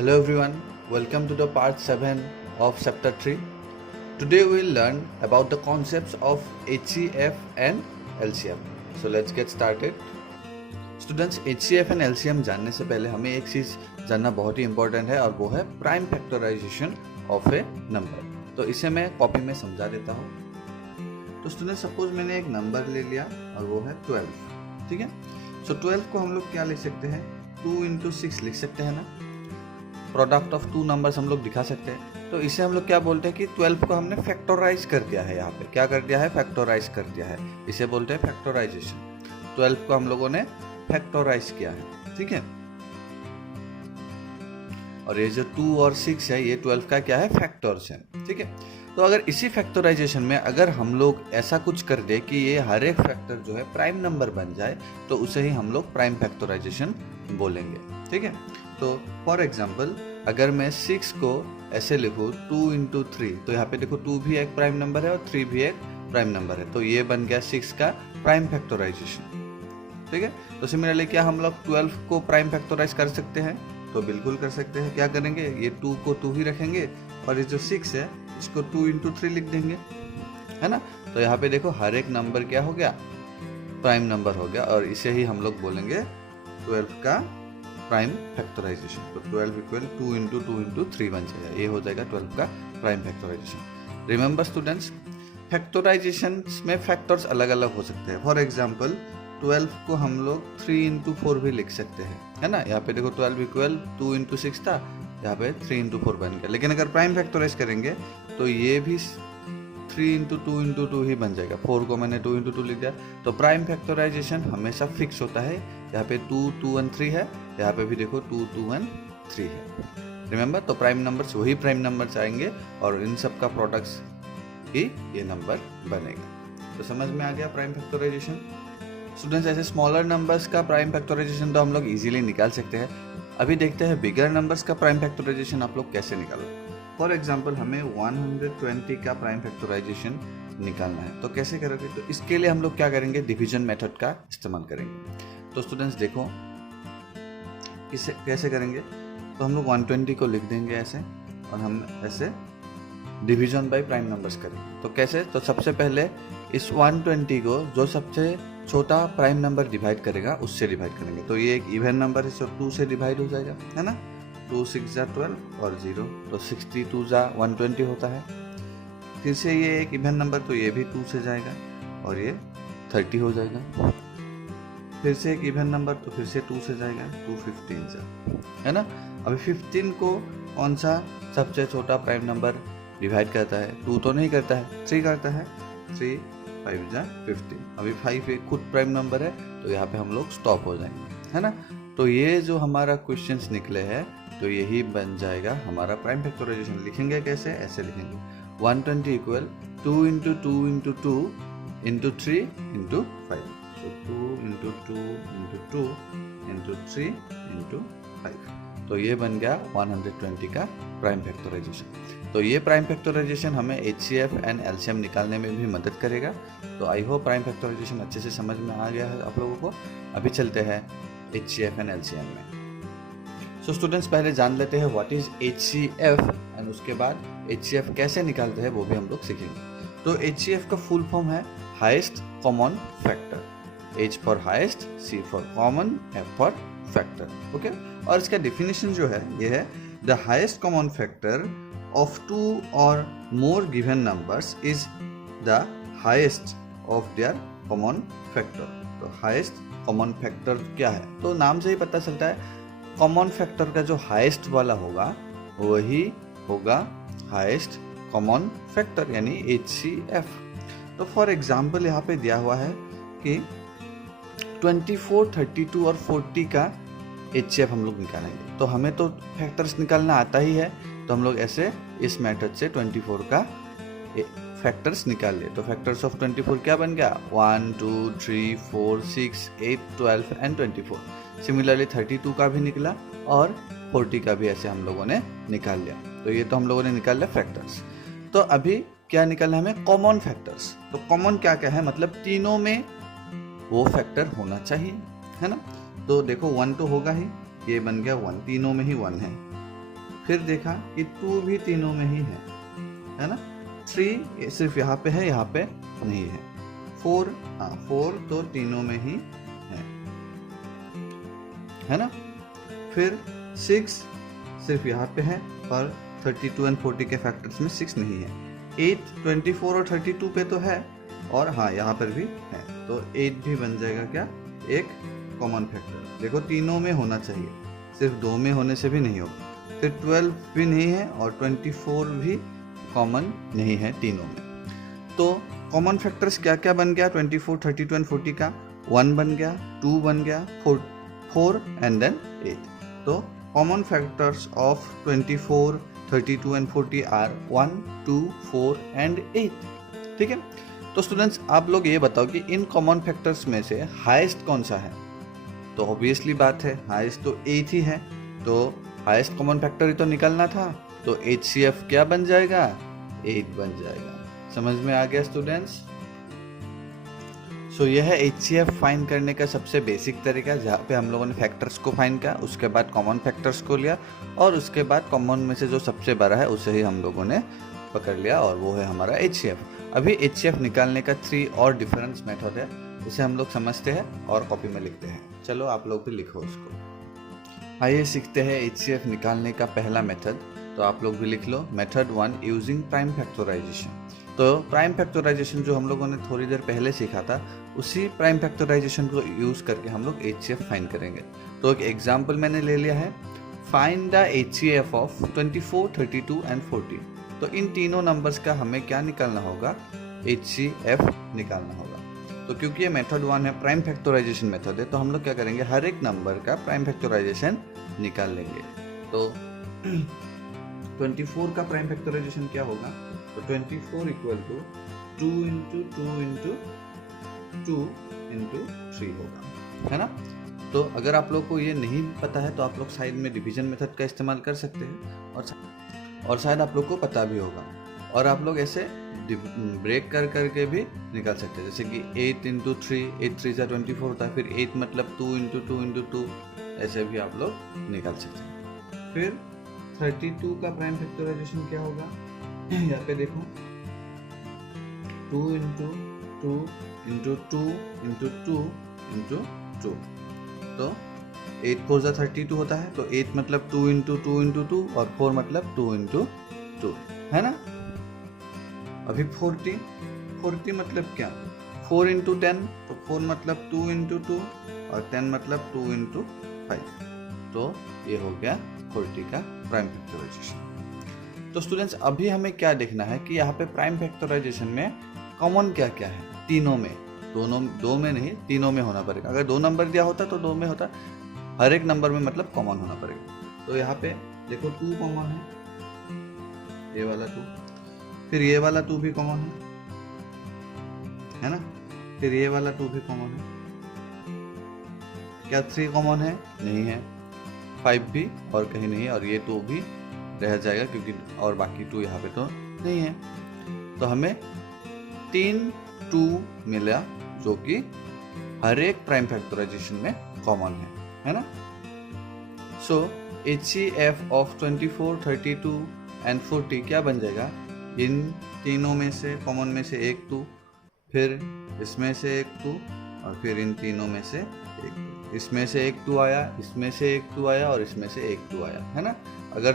Hello everyone, welcome to the part 7 of chapter 3. Today we will learn about the concepts of HCF and LCM. So let's get started. Students, HCF and LCM जानने से पहले हमें एक चीज़ जानना बहुत ही important है और वो है prime factorisation of a number. तो इसे मैं कॉपी में समझा देता हूँ. तो स्टूडेंट, सपोज मैंने एक नंबर ले लिया और वो है 12. ठीक है. सो 12 को हम लोग क्या लिख सकते हैं? 2 into 6 लिख सकते हैं ना. प्रोडक्ट ऑफ टू नंबर्स हम लोग दिखा सकते हैं. तो इसे हम लोग क्या बोलते हैं कि 12 को हमने फैक्टराइज कर दिया है. यहाँ पे क्या कर दिया है? फैक्टराइज कर दिया है. इसे बोलते हैं फैक्टराइजेशन. 12 को हम लोगों ने फैक्टराइज किया है. ठीक है. और ये जो 2 और 6 है, ये 12 का क्या है? फैक्टर्स है. ठीक है. तो अगर इसी फैक्टराइजेशन में अगर हम लोग ऐसा कुछ कर दे कि ये हर एक फैक्टर जो है प्राइम नंबर बन जाए, तो उसे ही हम लोग प्राइम फैक्टराइजेशन बोलेंगे. ठीक है. तो फॉर एग्जाम्पल, अगर मैं 6 को ऐसे लिखूँ 2 into 3, तो यहाँ पे देखो 2 भी एक प्राइम नंबर है और 3 भी एक प्राइम नंबर है. तो ये बन गया 6 का प्राइम फैक्टराइजेशन. ठीक है. तो सिमिलरली क्या हम लोग 12 को प्राइम फैक्टराइज कर सकते हैं? तो बिल्कुल कर सकते हैं. क्या करेंगे? ये 2 को 2 ही रखेंगे और ये जो 6 है इसको 2 into 3 लिख देंगे, है ना. तो यहाँ पे देखो हर एक नंबर क्या हो गया? प्राइम नंबर हो गया. और इसे ही हम लोग बोलेंगे 12 का प्राइम फैक्टराइजेशन. तो 12 इक्वल 2 into 2 into 3 बन जाएगा. ये हो जाएगा 12 का prime factorisation. Remember students, factorisation में फैक्टर्स अलग अलग हो सकते हैं. फॉर एग्जाम्पल, 12 को हम लोग 3 into 4 भी लिख सकते हैं, है ना. यहाँ पे देखो 12 इक्वल 2 into 6 था, यहाँ पे 3 into 4 बन गया. लेकिन अगर प्राइम फैक्टराइज करेंगे तो ये भी 3 into 2 into 2 ही बन जाएगा. 4 को मैंने 2 into 2 लिख दिया. तो प्राइम फैक्टराइजेशन हमेशा फिक्स होता है. यहाँ पे 2, 2 and 3 है, यहाँ पे भी देखो 2, 2 and 3 है. रिमेंबर, तो प्राइम नंबर्स वही प्राइम नंबर्स आएंगे और इन सब का प्रोडक्ट्स ही ये नंबर बनेगा. तो समझ में आ गया प्राइम फैक्टराइजेशन. स्टूडेंट्स, ऐसे स्मॉलर नंबर्स का प्राइम फैक्टराइजेशन तो हम लोग इजीली निकाल सकते हैं. अभी देखते हैं बिगर नंबर्स का प्राइम फैक्टराइजेशन आप लोग कैसे निकालो. फॉर एग्जाम्पल, हमें 120 का प्राइम फैक्टराइजेशन निकालना है. तो कैसे करोगे? तो इसके लिए हम लोग क्या करेंगे? डिवीजन मेथड का इस्तेमाल करेंगे. तो स्टूडेंट्स देखो इसे कैसे करेंगे. तो हम लोग 120 को लिख देंगे ऐसे और हम ऐसे डिवीजन बाय प्राइम नंबर्स करेंगे. तो कैसे? तो सबसे पहले इस 120 को जो सबसे छोटा प्राइम नंबर डिवाइड करेगा उससे डिवाइड करेंगे. तो ये एक इवन नंबर है, तो 2 से डिवाइड हो जाएगा, है ना. 2 6 जा 12 और 0, तो 62 जा 120 होता है. फिर से ये एक इवन नंबर, तो ये भी 2 से जाएगा और ये 30 हो जाएगा. फिर से एक इवन नंबर, तो फिर से 2 से जाएगा, 2 15 जा, है ना. अभी 15 को कौन सा सबसे छोटा प्राइम नंबर डिवाइड करता है? 2 तो नहीं करता है, 3 करता है. 3 5 जा 15. अभी 5 एक खुद प्राइम नंबर है, तो यहाँ पे हम लोग स्टॉप हो जाएंगे, है ना. तो ये जो हमारा क्वेश्चंस निकले हैं, तो यही बन जाएगा हमारा प्राइम फैक्टराइजेशन. लिखेंगे कैसे? ऐसे लिखेंगे 120 equal 2 into 2 into 2 into 3 into 5. So 2 into 2 into 2 into 3 into 5. तो ये बन गया 120 का प्राइम फैक्टराइजेशन. तो ये प्राइम फैक्टराइजेशन हमें HCF एंड LCM निकालने में भी मदद करेगा. तो आई होप प्राइम फैक्टराइजेशन अच्छे से समझ में आ गया है आप लोगों को. अभी चलते हैं HCF एंड LCM में. सो स्टूडेंट्स, पहले जान लेते हैं व्हाट इज HCF एंड उसके बाद HCF कैसे निकालते हैं वो भी हम लोग सीखेंगे. तो HCF का फुल फॉर्म है highest common factor. H for highest, C for common, F for factor. Okay. और इसका डेफिनेशन जो है ये है the highest common factor of 2 or more given numbers is the highest of their common factor. तो highest common factor क्या है? तो नाम से ही पता चलता है common factor का जो highest वाला होगा वही होगा highest common factor यानी HCF. तो for example यहाँ पे दिया हुआ है कि 24, 32 और 40 का HCF हम लोग निकालेंगे. तो हमें तो फैक्टर्स निकालना आता ही है, तो हम लोग ऐसे इस मेथड से 24 का फैक्टर्स निकाल लिए. तो फैक्टर्स ऑफ 24 क्या बन गया? 1 2 3 4 6 8 12 एंड 24. सिमिलरली 32 का भी निकला और 40 का भी ऐसे हम लोगों ने निकाल लिया. तो ये तो हम लोगों ने निकाल लिया फैक्टर्स. तो अभी क्या निकालना है हमें? Common factors. तो कॉमन क्या क्या है? मतलब तीनों में वो फैक्टर होना चाहिए, है ना. तो देखो 1 तो होगा ही, ये बन गया 1, तीनों में ही 1 है. फिर देखा कि 2 भी तीनों में ही है ना। 3 सिर्फ यहाँ पे है, यहाँ पे नहीं है। 4 तो तीनों में ही है ना। फिर 6 सिर्फ यहाँ पे है और 32 एंड 40 के फैक्टर्स में 6 नहीं है। 8 24 और 32 पे तो है और हाँ यहाँ पर भी है, तो 8 भी बन जाएगा क्या, एक कॉमन फैक्टर। देखो तीनों में होना चाहिए, सिर्फ 2 में होने से भी नहीं होगा। फिर 12 भी नहीं है और 24 भी कॉमन नहीं है तीनों में। तो कॉमन फैक्टर्स क्या क्या बन गया 24, 32 एंड 40 का? 1 बन गया, 2 बन गया, 4 एंड देन 8। तो common factors of 24, 32 and 40 are 1, 2, 4 and 8। ठीक है। तो स्टूडेंट्स आप लोग ये बताओ कि इन कॉमन फैक्टर्स में से हाईएस्ट कौन सा है? तो ऑब्वियसली बात है हाईएस्ट तो 8 ही है, तो हाईएस्ट कॉमन फैक्टर ही तो निकलना था, तो HCF क्या बन जाएगा, 8 बन जाएगा। समझ में आ गया स्टूडेंट्स? सो यह है HCF फाइंड करने का सबसे बेसिक तरीका, जहाँ पे हम लोगों ने फैक्टर्स को फाइंड किया, उसके बाद कॉमन फैक्टर्स को लिया और उसके बाद कॉमन में से जो सबसे बड़ा है उसे ही हम लोगों ने पकड़ लिया और वो है हमारा HCF। अभी HCF निकालने का 3 और डिफरेंस मेथड है, उसे हम लोग समझते हैं और कॉपी में लिखते हैं। चलो आप लोग भी लिखो उसको। आइए सीखते हैं HCF निकालने का पहला मेथड। तो आप लोग भी लिख लो मेथड 1 यूजिंग प्राइम फैक्टराइजेशन। तो प्राइम फैक्टराइजेशन जो हम लोगों ने थोड़ी देर पहले सीखा था, उसी प्राइम फैक्टराइजेशन को यूज करके हम लोग HCF फाइंड करेंगे। तो एक एग्जांपल मैंने ले लिया है, find the HCF of 24, 32 and 40। तो इन तीनों नंबर्स का हमें क्या निकालना होगा, HCF निकालना होगा। तो क्योंकि ये मेथड 1 है, प्राइम फैक्टराइजेशन मेथड है, तो हम लोग क्या करेंगे, हर एक नंबर का प्राइम फैक्टराइजेशन निकाल लेंगे। तो 24 का प्राइम फैक्टराइजेशन क्या होगा, तो 24 equal to 2 into 2 into 2 into 3 होगा, है ना। तो अगर आप लोग को ये नहीं पता है तो आप लोग साइड में डिवीजन मेथड का इस्तेमाल कर सकते हैं और शायद आप लोग को पता भी होगा। और आप लोग ऐसे ब्रेक कर करके भी निकाल सकते हैं, जैसे कि 8 इंटू 3, 8 3 जा 24 होता है, फिर 8 मतलब 2 इंटू 2 इंटू 2, ऐसे भी आप लोग निकाल सकते हैं। फिर 32 का प्राइम फैक्टराइजेशन क्या होगा, यहाँ पे देखो 2 इंटू 2 इंटू 2 इंटू 2 इंटू 2, तो 8 4 जा 32 होता है, तो 8 मतलब 2 इंटू 2 इंटू 2 और 4 मतलब 2 इंटू 2, है ना। अभी 40 मतलब क्या, 4 इंटू 10, तो 4 मतलब 2 इंटू 2 और 10 मतलब 2 इंटू 5, तो ये हो गया 40 का प्राइम फैक्टराइजेशन। तो स्टूडेंट्स अभी हमें क्या देखना है कि यहाँ पे प्राइम फैक्टराइजेशन में कॉमन क्या क्या है, तीनों में, दो में नहीं, तीनों में होना पड़ेगा। अगर 2 नंबर दिया होता तो 2 में होता, हर एक नंबर में मतलब कॉमन होना पड़ेगा। तो यहाँ पे देखो 2 कॉमन है, ये वाला 2, फिर ये वाला 2 भी कॉमन है ना, फिर ये वाला 2 भी कॉमन है। क्या 3 कॉमन है, नहीं है, 5 भी और कहीं नहीं, और ये 2 भी रह जाएगा क्योंकि और बाकी 2 यहाँ पे तो नहीं है। तो हमें 3 2 मिला जो कि हर एक प्राइम फैक्टराइजेशन में कॉमन है ना। सो HCF ऑफ 24, 32 एंड 40 क्या बन जाएगा, इन तीनों में से कॉमन में से एक 2, फिर इसमें से एक 2 और फिर इन तीनों में से एक 2, इसमें से एक 2 आया, इसमें से एक 2 आया और इसमें से एक 2 आया, है ना। अगर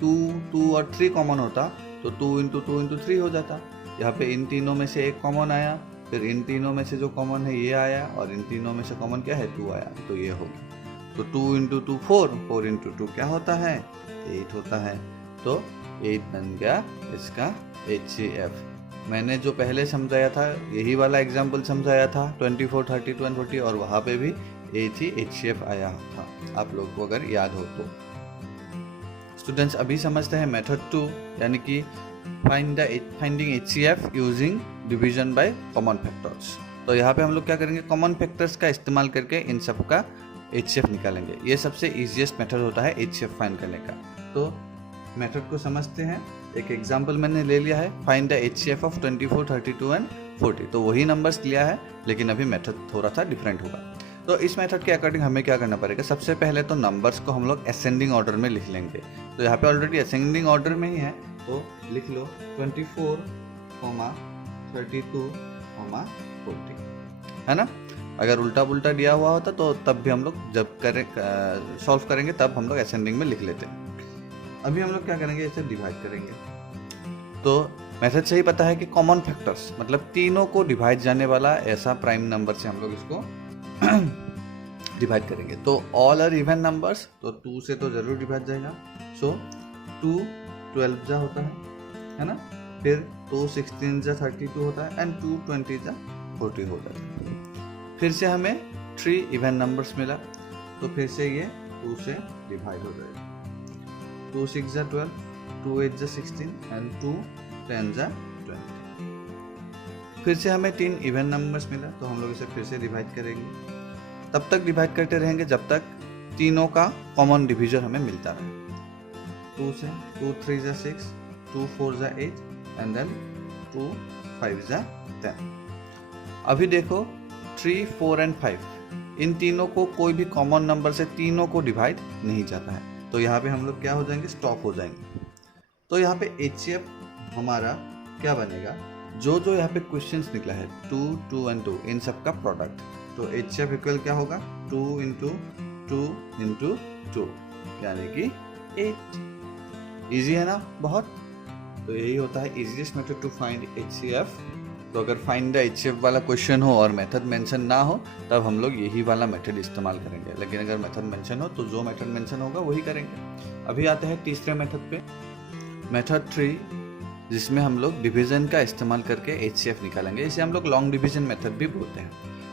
2 2 और 3 कॉमन होता तो 2 इंटू 2 इंटू 3 हो जाता। यहाँ पे इन तीनों में से एक कॉमन आया, फिर इन तीनों में से जो कॉमन है ये आया और इन तीनों में से कॉमन क्या है, 2 आया, तो ये हो गया। तो 2 इंटू 2 4, 4 इंटू 2 क्या होता है, 8 होता है। तो 8 बन गया इसका HCF। मैंने जो पहले समझाया था यही वाला एग्जाम्पल समझाया था 24, 32 एंड 40, और वहाँ पे भी 8 ही HCF आया था, आप लोग को अगर याद हो तो। स्टूडेंट्स अभी समझते हैं मेथड 2, यानी कि finding HCF using division by common factors. तो यहाँ पे हम लोग क्या करेंगे, कॉमन फैक्टर्स का इस्तेमाल करके इन सब का HCF निकालेंगे। ये सबसे ईजीएस्ट मेथड होता है HCF फाइंड करने का। तो मेथड को समझते हैं। एक एग्जांपल मैंने ले लिया है, find the HCF of 24, 32 and 40। तो वही नंबर्स लिया है लेकिन अभी मेथड थोड़ा सा डिफरेंट होगा। तो इस मेथड के अकॉर्डिंग हमें क्या करना पड़ेगा, सबसे पहले तो नंबर्स को हम लोग असेंडिंग ऑर्डर में लिख लेंगे। तो यहाँ पे ऑलरेडी असेंडिंग ऑर्डर में ही है, तो लिख लो 24, 32, 40, है ना। अगर उल्टा पुल्टा दिया हुआ होता तो तब भी हम लोग जब सॉल्व करेंगे तब हम लोग असेंडिंग में लिख लेते हैं। अभी हम लोग क्या करेंगे, इसे डिवाइड करेंगे। तो मेथड से ही पता है कि कॉमन फैक्टर्स मतलब तीनों को डिवाइड जाने वाला ऐसा प्राइम नंबर से हम लोग इसको डिवाइड करेंगे। तो ऑल आर इवन नंबर्स, तो 2 से तो जरूर डिवाइड जाएगा। सो 2 12 जा होता है ना। फिर 2 16 जा 32 होता है एंड 2 20 जा 40 हो जाता है। फिर से हमें 3 इवन नंबर्स मिला, तो फिर से ये 2 से डिवाइड हो जाएगा। 2 6 जा 12, 2 8 जा 16 एंड 2 10 जा 20। फिर से हमें 3 इवन नंबर्स मिला, तो हम लोग इसे फिर से डिवाइड करेंगे। तब तक डिवाइड करते रहेंगे जब तक तीनों का कॉमन डिवीजर हमें मिलता रहे। 2 से 2 3 जा 6, 2 4 जा 8 एंड देन 2 5 जा 10। अभी देखो 3 4 एंड 5 इन तीनों को कोई भी कॉमन नंबर से तीनों को डिवाइड नहीं जाता है, तो यहाँ पे हम लोग क्या हो जाएंगे, स्टॉप हो जाएंगे। तो यहाँ पे HCF हमारा क्या बनेगा, जो यहाँ पे क्वेश्चंस निकला है 2 2 एंड 2 इन सब का प्रोडक्ट। तो HCF इक्वल क्या होगा, 2 इंटू 2 इंटू 2 यानी कि 8। इजी है ना बहुत। तो यही होता है easiest method to find HCF। तो अगर फाइंड द HCF वाला क्वेश्चन हो और मेथड मेंशन ना हो तब हम लोग यही वाला मेथड इस्तेमाल करेंगे, लेकिन अगर मेथड मेंशन हो तो जो मेथड मेंशन होगा वही करेंगे। अभी आते हैं तीसरे मेथड पे, मेथड 3, जिसमें हम लोग डिवीजन का इस्तेमाल करके HCF निकालेंगे। इसे हम लोग लॉन्ग डिवीजन मेथड भी बोलते हैं।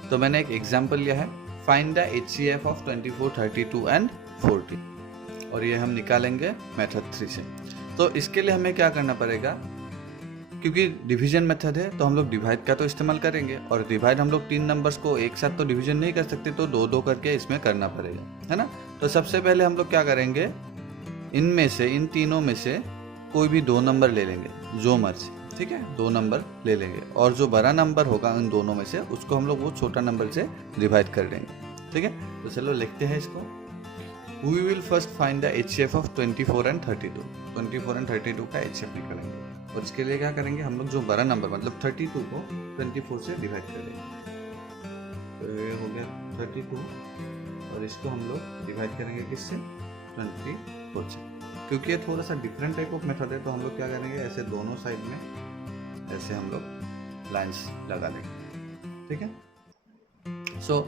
तो मैंने एक एग्जाम्पल लिया है, find the HCF of 24 32 and 40, और ये हम निकालेंगे मेथड 3 से। तो इसके लिए हमें क्या करना पड़ेगा, क्योंकि डिवीजन मेथड है तो हम लोग डिवाइड का तो इस्तेमाल करेंगे, और डिवाइड हम लोग 3 नंबर्स को एक साथ तो डिवीजन नहीं कर सकते, तो 2 करके इसमें करना पड़ेगा, है ना। तो सबसे पहले हम लोग क्या करेंगे, इनमें से इन तीनों में से कोई भी 2 नंबर ले लेंगे, जो मर्जी, ठीक है, 2 नंबर ले लेंगे, और जो बड़ा नंबर होगा इन दोनों में से उसको हम लोग वो छोटा नंबर से डिवाइड कर देंगे, ठीक है। तो चलो लिखते हैं इसको। We will first find the HCF of 24 and 32। 24 and 32 का HCF निकालेंगे, और इसके लिए क्या करेंगे, हम लोग जो बड़ा नंबर मतलब 32 को 24 से डिवाइड करेंगे। तो ये हो गया 32, और इसको हम लोग डिवाइड करेंगे किससे, 24 से। क्योंकि ये थोड़ा सा डिफरेंट टाइप ऑफ मेथड है, तो हम लोग क्या करेंगे, ऐसे दोनों साइड में ऐसे हम लोग लाइंस लगा देंगे, ठीक है। सो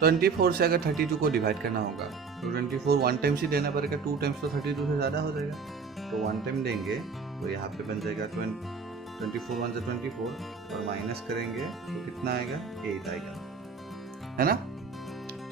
24 से अगर 32 को डिवाइड करना होगा तो 24 1 टाइम से देना पड़ेगा, 2 टाइम्स तो 32 से ज़्यादा हो जाएगा, तो 1 टाइम देंगे तो यहाँ पे बन जाएगा 24 1 से 24, और माइनस करेंगे तो कितना आएगा, 8 आएगा, है ना।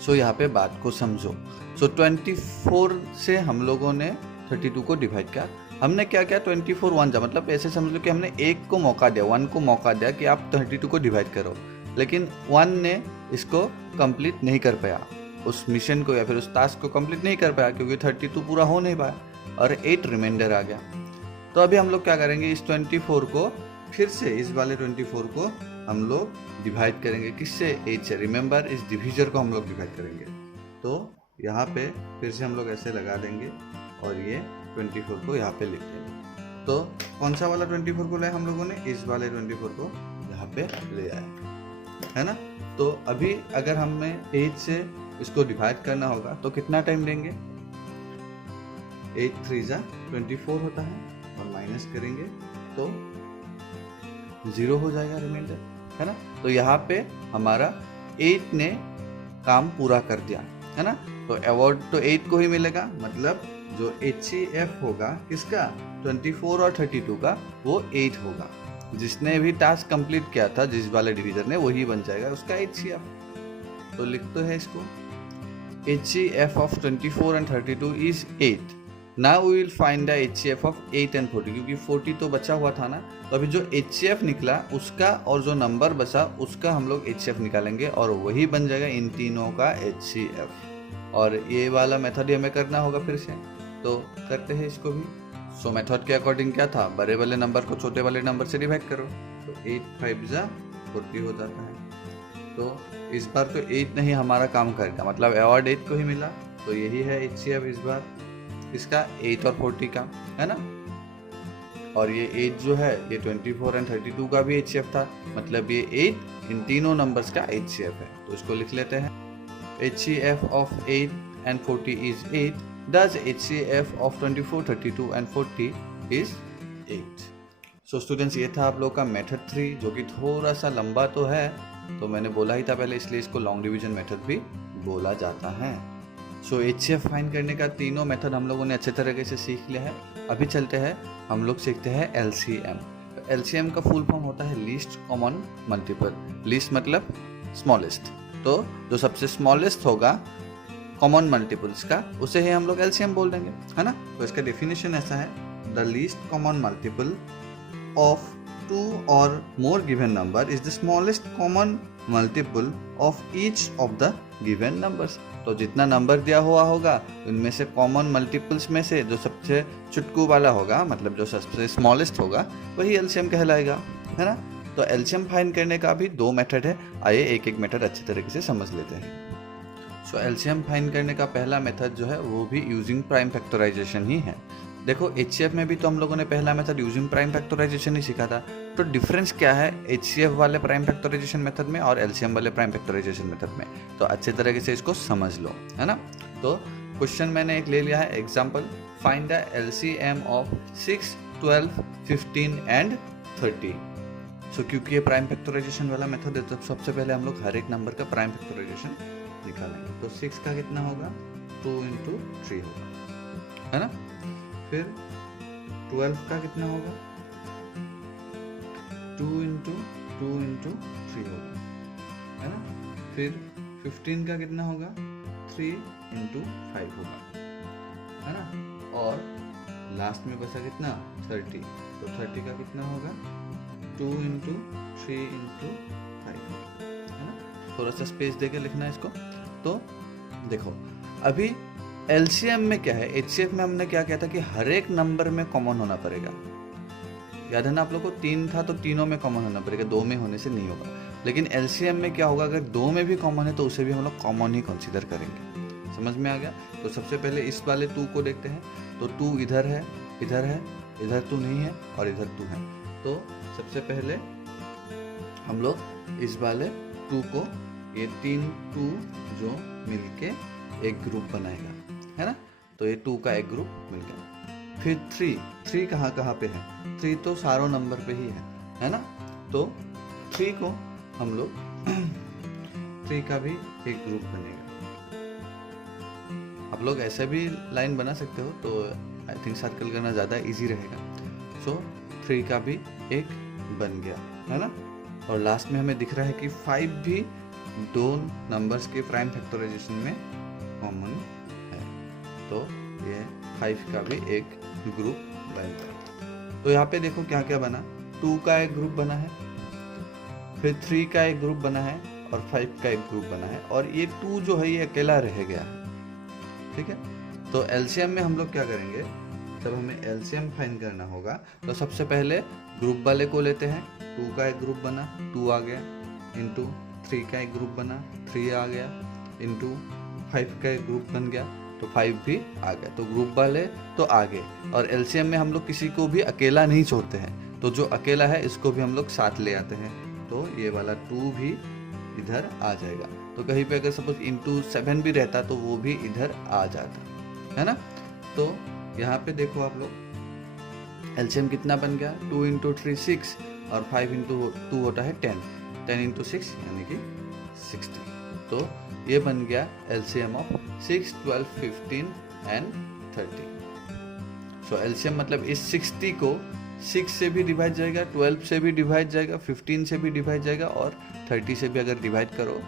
सो यहाँ पे बात को समझो। सो 24 से हम लोगों ने 32 को डिवाइड किया। हमने क्या किया, 24 1 जा मतलब ऐसे समझ लो कि हमने 1 को मौका दिया, 1 को मौका दिया कि आप 32 को डिवाइड करो, लेकिन 1 ने इसको कंप्लीट नहीं कर पाया, उस मिशन को या फिर उस टास्क को कंप्लीट नहीं कर पाया, क्योंकि 32 पूरा हो नहीं पाया और 8 रिमाइंडर आ गया। तो अभी हम लोग क्या करेंगे, इस 24 को फिर से, इस वाले 24 को हम लोग डिवाइड करेंगे किससे, 8 से। रिमेंबर इस डिवीजर को हम लोग डिवाइड करेंगे, तो यहाँ पे फिर से हम लोग ऐसे लगा देंगे और ये 24 को यहाँ पे लिख देंगे। तो कौन सा वाला 24 को लाया हम लोगों ने, इस वाले 24 को यहाँ पे ले आए, है ना। तो अभी अगर हमें 8 से इसको डिवाइड करना होगा तो कितना टाइम लेंगे, 8 3 जा 24 होता है, और माइनस करेंगे तो 0 हो जाएगा रिमाइंडर, है ना। तो यहाँ पे हमारा 8 ने काम पूरा कर दिया, है ना। तो अवार्ड तो 8 को ही मिलेगा, मतलब जो HCF होगा किसका, 24 और 32 का, वो 8 होगा। जिसने भी टास्क कंप्लीट किया था जिस वाले डिवीजर ने, वही बन जाएगा उसका HCF। तो लिख तो है इसको, HCF of 24 and 32 is 8। Now we will find the HCF of 8 and 40, क्योंकि 40 तो बचा हुआ था ना, तो अभी जो HCF निकला उसका और जो नंबर बचा उसका हम लोग HCF निकालेंगे, और वही बन जाएगा इन तीनों का HCF। और ये वाला मेथड ही हमें करना होगा फिर से, तो करते हैं इसको भी। सो मेथड के अकॉर्डिंग क्या था, बड़े वाले नंबर को छोटे वाले नंबर से डिवाइड करो, तो 8 5 जा 40 हो जाता है। तो इस बार तो 8 नहीं हमारा काम करेगा, मतलब अवार्ड 8 को ही मिला, तो यही है HCF इस बार इसका 8 और 40 का, है ना। और ये 8 जो है ये 24 एंड 32 का भी HCF था, मतलब ये 8 इन तीनों नंबर्स का HCF है। तो इसको लिख लेते हैं, HCF of 8 and 40 is 8, thus HCF of 24, 32 and 40 is 8। So students, ये था आप लोग का मेथड 3, जो कि थोड़ा सा लंबा तो है, तो मैंने बोला ही था पहले, इसलिए इसको लॉन्ग डिवीजन मेथड भी बोला जाता है। सो HCF फाइंड करने का तीनों मेथड हम लोगों ने अच्छे तरीके से सीख लिया है। अभी चलते हैं, हम लोग सीखते हैं LCM। तो LCM का फुल फॉर्म होता है लीस्ट कॉमन मल्टीपल। लीस्ट मतलब स्मॉलेस्ट, तो जो सबसे स्मॉलेस्ट होगा कॉमन मल्टीपल्स का, उसे ही हम लोग LCM बोल देंगे, है ना। तो इसका डेफिनेशन ऐसा है, the least common multiple of 2 or more given number is the smallest common multiple of each of the given numbers। तो जितना नंबर दिया हुआ होगा उनमें से कॉमन मल्टीपल्स में से जो सबसे चुटकू वाला होगा, मतलब जो सबसे स्मॉलेस्ट होगा, वही LCM कहलाएगा, है ना। तो LCM फाइंड करने का भी 2 मेथड है, आइए एक एक मेथड अच्छे तरीके से समझ लेते हैं। सो LCM फाइंड करने का पहला मेथड जो है वो भी यूजिंग प्राइम फैक्टराइजेशन ही है। देखो HCF में भी तो हम लोगों ने पहला मेथड यूजिंग प्राइम फैक्टराइजेशन ही सीखा था, तो डिफरेंस क्या है HCF वाले प्राइम फैक्टराइजेशन मेथड में और LCM वाले प्राइम फैक्टराइजेशन मेथड में, तो अच्छे तरीके से इसको समझ लो, है ना। तो क्वेश्चन मैंने एक ले लिया है, example, find the LCM of 6, 12, 15 and 30। सो क्योंकि ये प्राइम फैक्टराइजेशन वाला मेथड है, तो सबसे पहले हम लोग हर एक नंबर का प्राइम फैक्टराइजेशन निकालेंगे। तो 6 का कितना होगा, 2 × 3 होगा, है ना। फिर 12 का कितना होगा, 2 × 3 होगा, है ना। फिर 15 का कितना होगा, 3 × 5 होगा, है ना। और लास्ट में बचा कितना, 30, तो 30 का कितना होगा, 2 × 3 × 5 होगा, है ना। थोड़ा सा स्पेस देके लिखना है इसको। तो देखो अभी LCM में क्या है, HCF में हमने क्या किया था कि हर एक नंबर में कॉमन होना पड़ेगा, याद है ना आप लोग को, 3 था तो तीनों में कॉमन होना पड़ेगा, 2 में होने से नहीं होगा। लेकिन LCM में क्या होगा, अगर 2 में भी कॉमन है तो उसे भी हम लोग कॉमन ही कंसीडर करेंगे। समझ में आ गया। तो सबसे पहले इस वाले 2 को देखते हैं, तो 2 इधर है, इधर है, इधर 2 नहीं है और इधर 2 है। तो सबसे पहले हम लोग इस वाले 2 को, ये 3 2 जो मिलके एक ग्रुप बनाएगा, है ना। तो ये 2 का एक ग्रुप मिल गया। फिर 3 कहाँ कहाँ पे है, 3 तो सारों नंबर पे ही है ना। तो 3 को हम लोग 3 का भी एक ग्रुप बनेगा। आप लोग ऐसे भी लाइन बना सकते हो, तो आई थिंक सर्कल करना ज़्यादा इजी रहेगा। सो 3 का भी एक बन गया, है ना। और लास्ट में हमें दिख रहा है कि 5 भी 2 नंबर्स के प्राइम फैक्टराइजेशन में कॉमन है, तो ये 5 का भी एक ग्रुप बन गया। तो यहाँ पे देखो क्या क्या बना, 2 का एक ग्रुप बना है, फिर 3 का एक ग्रुप बना है और 5 का एक ग्रुप बना है, और ये 2 जो है ये अकेला रह गया है, ठीक है। तो LCM में हम लोग क्या करेंगे, जब हमें LCM फाइंड करना होगा तो सबसे पहले ग्रुप वाले को लेते हैं। 2 का एक ग्रुप बना, 2 आ गया, इंटू 3 का एक ग्रुप बना, 3 आ गया, इंटू 5 का एक ग्रुप बन गया, तो 5 भी आ गया। तो ग्रुप वाले तो आ गए। और LCM में हम लोग किसी को भी अकेला नहीं छोड़ते हैं, तो जो अकेला है इसको भी हम लोग साथ ले आते हैं, तो ये वाला 2 भी इधर आ जाएगा। तो कहीं पे अगर सपोज इंटू 7 भी रहता तो वो भी इधर आ जाता, है ना। तो यहाँ पे देखो आप लोग LCM कितना बन गया, 2 × 3 6 और 5 × 2 होता है 10, 10 × 6 यानी कि 60। तो ये बन गया LCM of 6, 12, 15 and 30। So LCM मतलब इस 60 को 6 से भी डिवाइड जाएगा, 12 से भी डिवाइड जाएगा, 15 से भी डिवाइड जाएगा, और 30 से भी अगर डिवाइड करो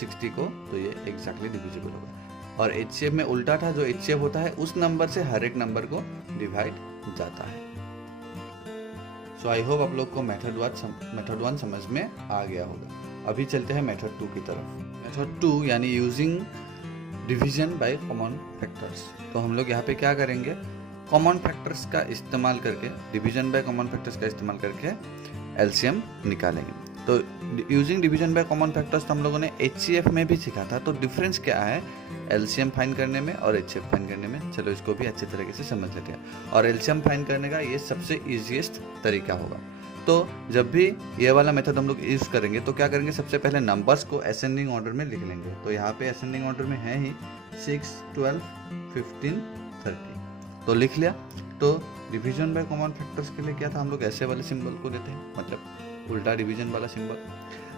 60 को तो ये एग्जैक्टली डिविजिबल होगा। और HCF में उल्टा था, जो HCF होता है उस नंबर से हर एक नंबर को डिवाइड जाता है। सो आई होप आप लोग को मेथड 1 समझ में आ गया होगा। अभी चलते हैं मेथड 2 की तरफ। मेथड 2 यानी using division by common factors. तो हम लोग यहाँ पे क्या करेंगे, कॉमन फैक्टर्स का इस्तेमाल करके, डिवीजन बाय कॉमन फैक्टर्स का इस्तेमाल करके LCM निकालेंगे। तो using division by common factors तो हम लोगों ने HCF में भी सीखा था। तो डिफरेंस क्या है LCM फाइंड करने में और HCF फाइंड करने में, चलो इसको भी अच्छे तरीके से समझ लेते हैं। और LCM फाइंड करने का ये सबसे ईजीएस्ट तरीका होगा। तो जब भी ये वाला मेथड हम लोग यूज़ करेंगे तो क्या करेंगे, सबसे पहले नंबर्स को असेंडिंग ऑर्डर में लिख लेंगे। तो यहाँ पे असेंडिंग ऑर्डर में है ही 6, 12, 15, 30, तो लिख लिया। तो डिवीजन बाय कॉमन फैक्टर्स के लिए क्या था, हम लोग ऐसे वाले सिंबल को लेते हैं, मतलब उल्टा डिवीजन वाला सिंबल।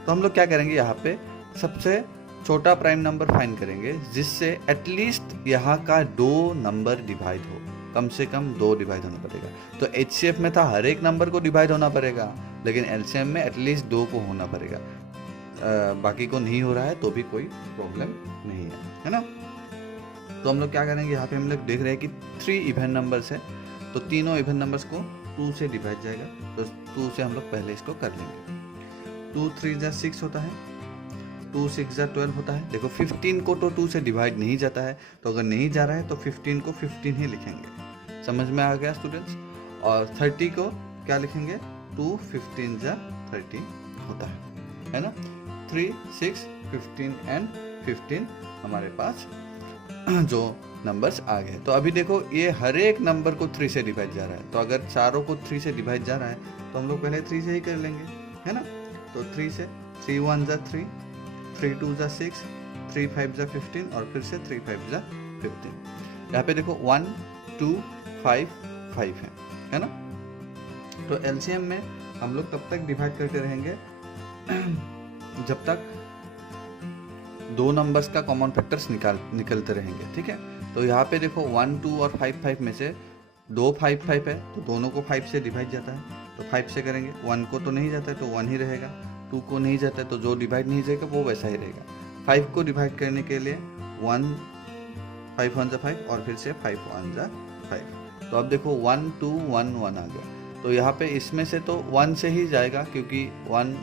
तो हम लोग क्या करेंगे, यहाँ पे सबसे छोटा प्राइम नंबर फाइंड करेंगे जिससे एटलीस्ट यहाँ का 2 नंबर डिवाइड हो, कम से कम 2 डिवाइड होना पड़ेगा। तो HCF में था हर एक नंबर को डिवाइड होना पड़ेगा, लेकिन LCM में एटलीस्ट 2 को होना पड़ेगा। बाकी को नहीं हो रहा है तो भी कोई प्रॉब्लम नहीं है ना। तो हम लोग क्या करेंगे, यहाँ पे हम लोग देख रहे हैं कि 3 इवन नंबर्स है, तो तीनों इवन नंबर्स को 2 से डिवाइड जाएगा। तो 2 से हम लोग पहले इसको कर लेंगे। 2 3 जा 6 होता है, 2 6 जा 12 होता है। देखो 15 को तो 2 से डिवाइड नहीं जाता है, तो अगर नहीं जा रहा है तो 15 को 15 ही लिखेंगे। समझ में आ गया स्टूडेंट्स। और 30 को क्या लिखेंगे, 2 15 जा 30 होता है ना। 3 6 15 एंड 15 हमारे पास जो नंबर्स आ गए। तो अभी देखो ये हर एक नंबर को 3 से डिवाइड जा रहा है, तो अगर चारों को 3 से डिवाइड जा रहा है तो हम लोग पहले 3 से ही कर लेंगे, है ना। तो 3 से 3 1 जा 3, 3 2 जा 6, 3 5 जा 15 और फिर से 3 5 जा 15। यहाँ पे देखो 1 2 5 5 है ना। तो LCM में हम लोग तब तक डिवाइड करते रहेंगे जब तक 2 नंबर्स का कॉमन फैक्टर्स निकलते रहेंगे, ठीक है। तो यहाँ पे देखो 1 2 और 5 5 में से 2 5 5 है, तो दोनों को 5 से डिवाइड जाता है, तो 5 से करेंगे। 1 को तो नहीं जाता है तो 1 ही रहेगा, 2 को नहीं जाता है तो जो डिवाइड नहीं जाएगा वो वैसा ही रहेगा। 5 को डिवाइड करने के लिए 1 5 1 जा 5 और फिर से 5 1 जा 5। तो अब देखो 1 2 1 1 आ गया। तो यहाँ पे इसमें से तो 1 से ही जाएगा, क्योंकि 1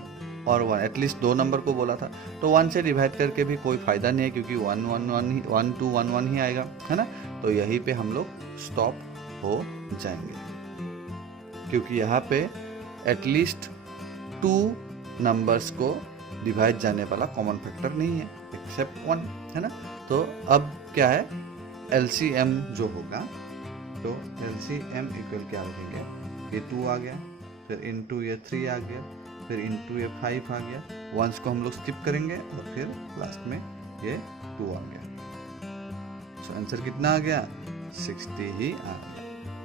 और 1 एटलीस्ट 2 नंबर को बोला था, तो 1 से डिवाइड करके भी कोई फ़ायदा नहीं है, क्योंकि 1 1 1 ही 1 2 1 1 ही आएगा, है ना। तो यहीं पे हम लोग स्टॉप हो जाएंगे, क्योंकि यहाँ पे एटलीस्ट 2 नंबर्स को डिवाइड जाने वाला कॉमन फैक्टर नहीं है एक्सेप्ट 1, है ना। तो अब क्या है, LCM जो होगा, तो LCM इक्वल क्या रखेंगे, ये 2 आ गया, फिर इनटू ये 3 आ गया, फिर इनटू ये 5 आ गया। 1s को हम लोग स्किप करेंगे और फिर लास्ट में ये 2 आ गया। तो आंसर कितना आ गया, 60 ही आ गया।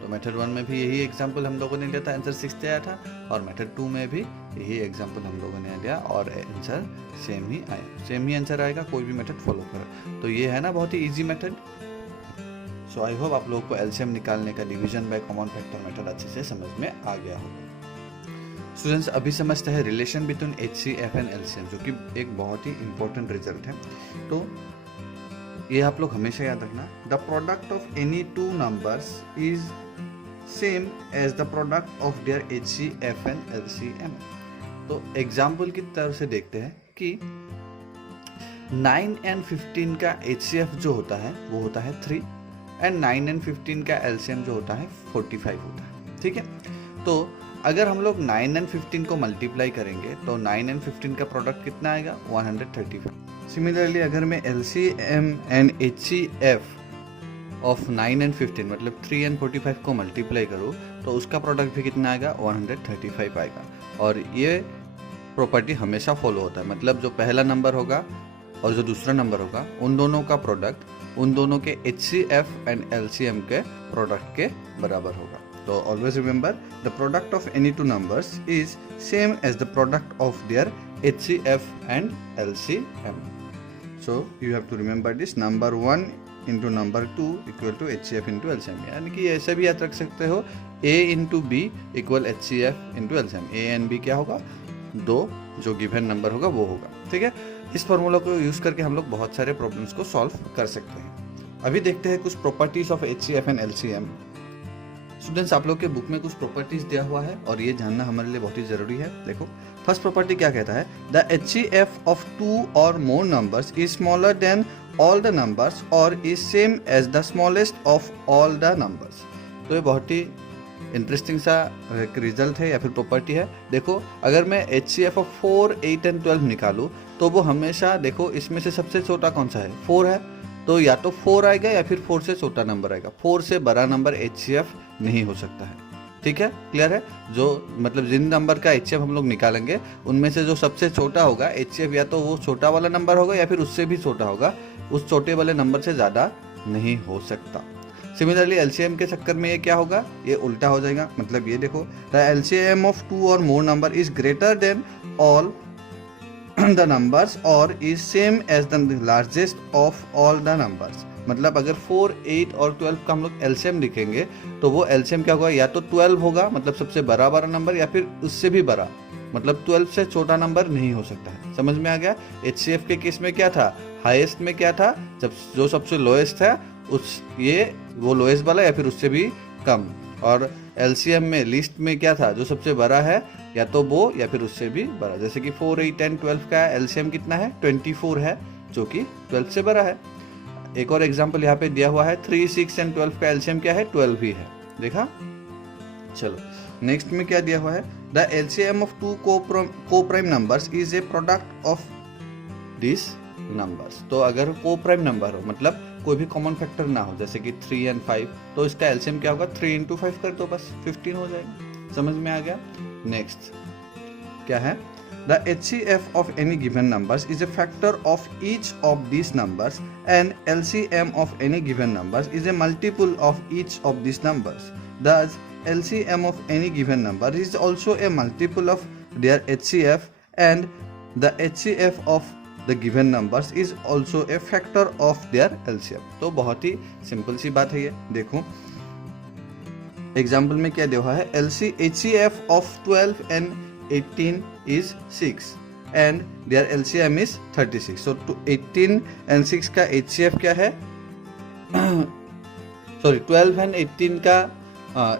तो मेथड 1 में भी यही एग्जांपल हम लोगों ने लिया था, आंसर 60 आया था, और मेथड 2 में भी यही एग्जांपल हम लोगों ने लिया और आंसर सेम ही आया, सेम ही आंसर आएगा, कोई भी मेथड फॉलो करो। तो ये है ना बहुत ही easy method. So I hope आप लोगों को LCM निकालने का division by common factor method अच्छे से समझ में आ गया होगा। स्टूडेंट्स अभी समझते हैं relation between HCF and LCM, जो कि एक बहुत ही इंपॉर्टेंट रिजल्ट है। तो ये आप लोग हमेशा याद रखना, the product of any 2 numbers is same as the product of their HCF and LCM। तो एग्जाम्पल की तरफ से देखते हैं कि 9 एंड 15 का HCF जो होता है वो होता है 3, एंड 9 एंड 15 का LCM जो होता है 45 होता है, ठीक है। तो अगर हम लोग 9 एंड 15 को मल्टीप्लाई करेंगे तो 9 एंड 15 का प्रोडक्ट कितना आएगा, 135। सिमिलरली अगर मैं LCM and HCF of 9 and 15 मतलब 3 एंड 45 को मल्टीप्लाई करूँ तो उसका प्रोडक्ट भी कितना आएगा, 135 आएगा। और ये प्रॉपर्टी हमेशा फॉलो होता है, मतलब जो पहला नंबर होगा और जो दूसरा नंबर होगा उन दोनों का प्रोडक्ट उन दोनों के HCF एंड LCM के प्रोडक्ट के बराबर होगा। So always remember the product of any 2 numbers is same as the product of their HCF and LCM. So you have to remember this, number 1 into number 2 equal to HCF into LCM। यानी कि ऐसे भी याद रख सकते हो, A into B equal HCF into LCM। A and B क्या होगा, 2 जो गिवन नंबर होगा वो होगा, ठीक है। इस फॉर्मूला को यूज करके हम लोग बहुत सारे प्रॉब्लम्स को सॉल्व कर सकते हैं। अभी देखते हैं कुछ properties of HCF and LCM। Students आप लोग के बुक में कुछ प्रॉपर्टीज दिया हुआ है और ये जानना हमारे लिए बहुत ही जरूरी है। देखो फर्स्ट प्रॉपर्टी क्या कहता है, द HCF ऑफ 2 और more numbers is smaller than all the numbers और is same as the smallest of all the numbers. तो ये बहुत ही इंटरेस्टिंग सा एक रिजल्ट है या फिर प्रॉपर्टी है। देखो अगर मैं HCF ऑफ 4, 8 एंड 12 निकालूँ तो वो हमेशा, देखो इसमें से सबसे छोटा कौन सा है, 4 है, तो या तो 4 आएगा या फिर 4 से छोटा नंबर आएगा। 4 से बड़ा नंबर HCF नहीं हो सकता है। ठीक है, क्लियर है। जो मतलब जिन नंबर का HCF हम लोग निकालेंगे उनमें से जो सबसे छोटा होगा HCF या तो वो छोटा वाला नंबर होगा या फिर उससे भी छोटा होगा, उस छोटे वाले नंबर से ज़्यादा नहीं हो सकता। सिमिलरली LCM के चक्कर में ये क्या होगा, ये उल्टा हो जाएगा। मतलब ये देखो, द LCM ऑफ 2 और more number is greater than all the numbers और is same as the largest of all the numbers. मतलब अगर 4, 8 और 12 का हम लोग LCM लिखेंगे तो वो LCM क्या होगा, या तो 12 होगा मतलब सबसे बड़ा नंबर, या फिर उससे भी बड़ा, मतलब 12 से छोटा नंबर नहीं हो सकता है। समझ में आ गया। HCF के केस में क्या था, हाईएस्ट में क्या था, जब जो सबसे लोएस्ट था उस ये वो लोएस्ट वाला या फिर उससे भी कम, और LCM में लिस्ट में क्या था, जो सबसे बड़ा है या तो वो या फिर उससे भी बड़ा। जैसे कि 4, 8 एंड 12 का LCM कितना है, 24 है, जो कि 12 से बड़ा है। एक और एग्जांपल यहाँ पे दिया हुआ है, 3, 6 एंड 12 का LCM क्या है, 12 ही है। देखा। चलो नेक्स्ट में क्या दिया हुआ है, the LCM of 2 co-prime numbers is a product of this numbers. तो अगर को-प्राइम नंबर हो, मतलब कोई भी कॉमन फैक्टर ना हो, जैसे कि 3 एंड 5, तो इसका LCM क्या होगा, 3 into 5 कर दो बस, 15 हो जाएगा। समझ में आ गया। नेक्स्ट क्या है, the HCF of any given numbers is a factor of each of these numbers and LCM of any given numbers is a multiple of each of these numbers. Thus, LCM of any given number is also a multiple of their HCF and the HCF of the given numbers is also a factor of their LCM. तो बहुत ही simple सी बात है ये। देखो example में क्या दिया हुआ है, HCF of 12 and 18 is 6 and their LCM is 36. So 18 and 6 का HCF क्या है, सॉरी 12 and 18 का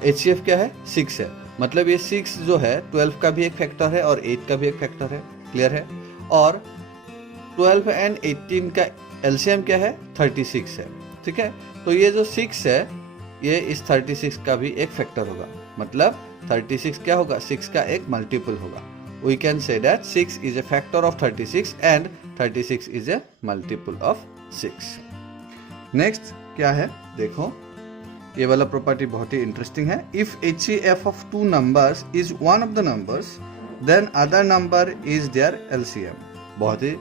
HCF क्या है, 6 है। मतलब ये 6 जो है 12 का भी एक फैक्टर है और 8 का भी एक फैक्टर है। क्लियर है। और 12 and 18 का LCM क्या है, 36 है। ठीक है। तो ये जो 6 है ये इस 36 का भी एक फैक्टर होगा। मतलब 36 क्या होगा, 6 का एक मल्टीपल होगा। We can say that 6 is a factor of 36 and 36 is a multiple of 6. Next क्या है, देखो ये वाला प्रॉपर्टी बहुत ही इंटरेस्टिंग है। If HCF of 2 numbers is one of the numbers, then other number is their LCM. बहुत ही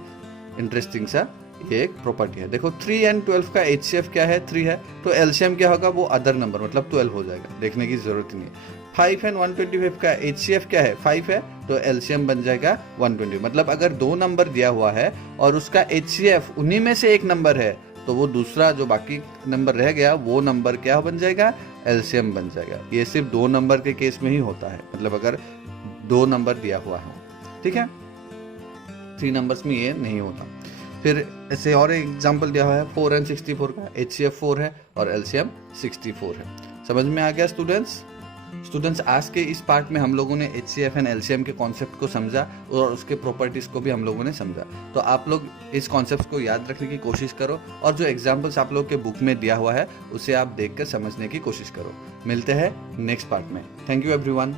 interesting सा ये एक प्रॉपर्टी है। देखो 3 एंड 12 का HCF क्या है, 3 है, तो LCM क्या होगा, वो अदर नंबर मतलब 12 हो जाएगा, देखने की जरूरत नहीं है। 5 एंड 125 का HCF क्या है, 5 है, तो LCM बन जाएगा 120। मतलब अगर 2 नंबर दिया हुआ है और उसका HCF उन्हीं में से एक नंबर है, तो वो दूसरा जो बाकी नंबर रह गया वो नंबर क्या बन जाएगा, LCM बन जाएगा। ये सिर्फ 2 नंबर के केस में ही होता है, मतलब अगर 2 नंबर दिया हुआ हो। ठीक है, 3 नंबर्स में ये नहीं होता। फिर ऐसे और एग्जांपल दिया हुआ है, 4 एंड 64 का HCF 4 है और LCM 64 है। समझ में आ गया स्टूडेंट्स आज के इस पार्ट में हम लोगों ने HCF एंड LCM के कॉन्सेप्ट को समझा और उसके प्रॉपर्टीज को भी हम लोगों ने समझा। तो आप लोग इस कॉन्सेप्ट को याद रखने की कोशिश करो और जो एग्जांपल्स आप लोग के बुक में दिया हुआ है उसे आप देखकर समझने की कोशिश करो। मिलते हैं नेक्स्ट पार्ट में। Thank you everyone.